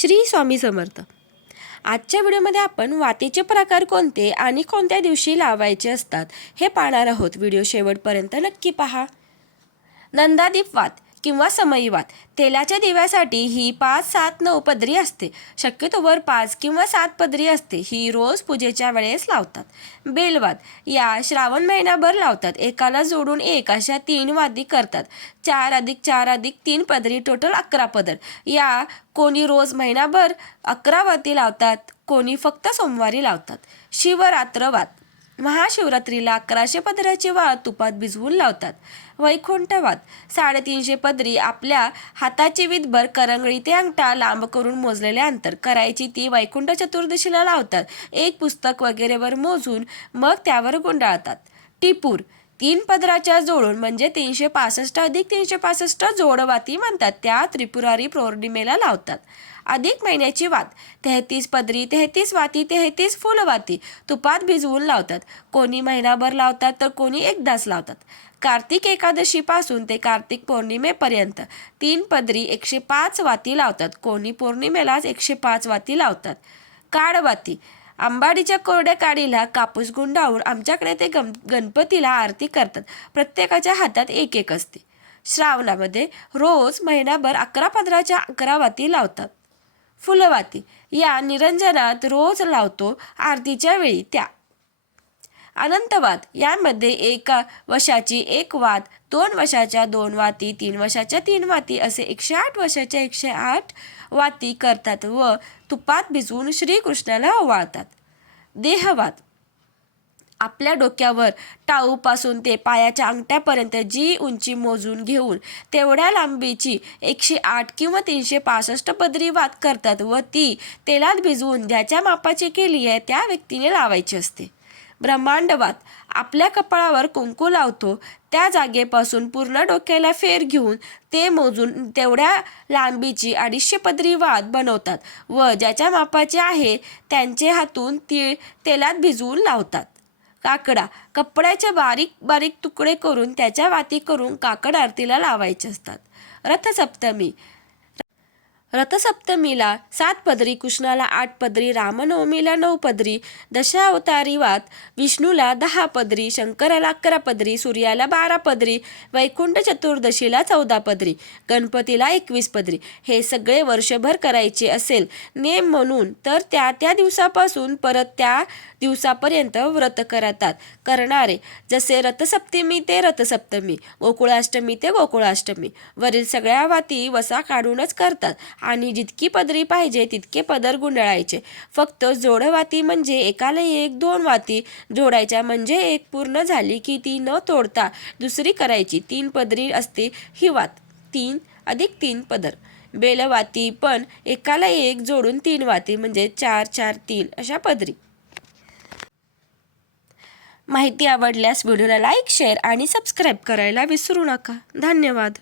श्री स्वामी समर्थ। आजच्या व्हिडिओमध्ये आपण वातीचे प्रकार कोणते आणि कोणत्या दिवशी लावायचे असतात हे पाहणार आहोत। व्हिडिओ शेवटपर्यंत नक्की पहा। नंदादीप वात किंवा समई वात तेलाच्या दिव्यासाठी ही 5, 7, 9 पदरी असते। शक्यतोवर 5 किंवा 7 पदरी असते। ही रोज पूजेच्या वेळेस लावतात। बेलवात या श्रावण महिनाभर लावतात। एकाला जोडून एक अशा 3 वाती करतात। 4+4+3 पदरी टोटल 11 पदर। या कोणी रोज महिनाभर 11 वाती लावतात, कोणी फक्त सोमवारी लावतात। शिवरात्रवात महाशिवरात्रीला 1100 पदराची वात तुपात भिजवून लावतात। वैकुंठवात 350 पदरी आपल्या हाताची वीतभर करंगळी ते अंगठा लांब करून मोजलेले अंतर करायची ती वैकुंठ चतुर्दशीला लावतात। एक पुस्तक वगैरेवर मोजून मग त्यावर गुंडाळतात। टिपूर 3 पदराच्या जोडून म्हणजे 365+365 जोडवाती म्हणतात। त्या त्रिपुरारी पौर्णिमेला लावतात। अधिक महिन्याची वात 33 पदरी 33 वाती 33 फुलवाती तुपात भिजवून लावतात। कोणी महिनाभर लावतात तर कोणी एकदाच लावतात। कार्तिक एकादशीपासून ते कार्तिक पौर्णिमेपर्यंत 3 पदरी 105 वाती लावतात। कोणी पौर्णिमेलाच 105 वाती लावतात। काळवाती आंबाडीच्या कोरड्या काडीला कापूस गुंडाळून आमच्याकडे ते गणपतीला आरती करतात। प्रत्येकाच्या हातात एक एक असते। श्रावणामध्ये रोज महिनाभर 11 पदराच्या 11 वाती लावतात। फुलवाती या निरंजनात रोज लावतो आरतीच्या वेळी त्या। अनंतवात यामध्ये 1 वशाची 1 वात, 2 वशाच्या 2 वाती, 3 वशाच्या 3 वाती असे 108 वशाच्या 108 वाती करतात व तुपात भिजवून श्रीकृष्णाला ओवाळतात। देहवात आपल्या डोक्यावर टाळूपासून ते पायाच्या अंगठ्यापर्यंत जी उंची मोजून घेऊन तेवढ्या लांबीची 108 किंवा 365 पदरी वात करतात व ती तेलात भिजवून ज्याच्या मापाची केली आहे त्या व्यक्तीने लावायची असते। ब्रह्मांडवात आपल्या कपाळावर कुंकू लावतो त्या जागेपासून पूर्ण डोक्याला फेर घेऊन ते मोजून तेवढ्या लांबीची 250 पदरी वात बनवतात व ज्याच्या मापाचे आहे त्यांचे हातून तीळ तेलात भिजवून लावतात। काकडा कपड्याचे बारीक बारीक तुकडे करून त्याच्या वाती करून काकड आरतीला लावायचे असतात। रथसप्तमीला 7 पदरी, कृष्णाला 8 पदरी, रामनवमीला 9 पदरी, दशावतारी वात विष्णूला 10 पदरी, शंकराला 11 पदरी, सूर्याला 12 पदरी, वैकुंठ चतुर्दशीला 14 पदरी, गणपतीला 21 पदरी। हे सगळे वर्षभर करायचे असेल नेम म्हणून तर त्या दिवसापासून परत त्या दिवसापर्यंत व्रत करतात करणारे। जसे रथसप्तमी ते रथसप्तमी, गोकुळाष्टमी ते गोकुळाष्टमी वरील सगळ्या वाती वसा काढूनच करतात आणि जितकी पदरी पाहिजे तितके पदर गुंडाळायचे। फक्त जोडवाती म्हणजे एकाला 1-2 वाती जोडायच्या म्हणजे एक पूर्ण झाली की ती न तोडता दुसरी करायची। 3 पदरी असते ही वात। 3+3 पदर। बेलवाती पण एकाला 1 जोडून 3 वाती म्हणजे 4×4=3 अशा पदरी। माहिती आवडल्यास व्हिडिओला लाईक, शेअर आणि सबस्क्राईब करायला विसरू नका। धन्यवाद।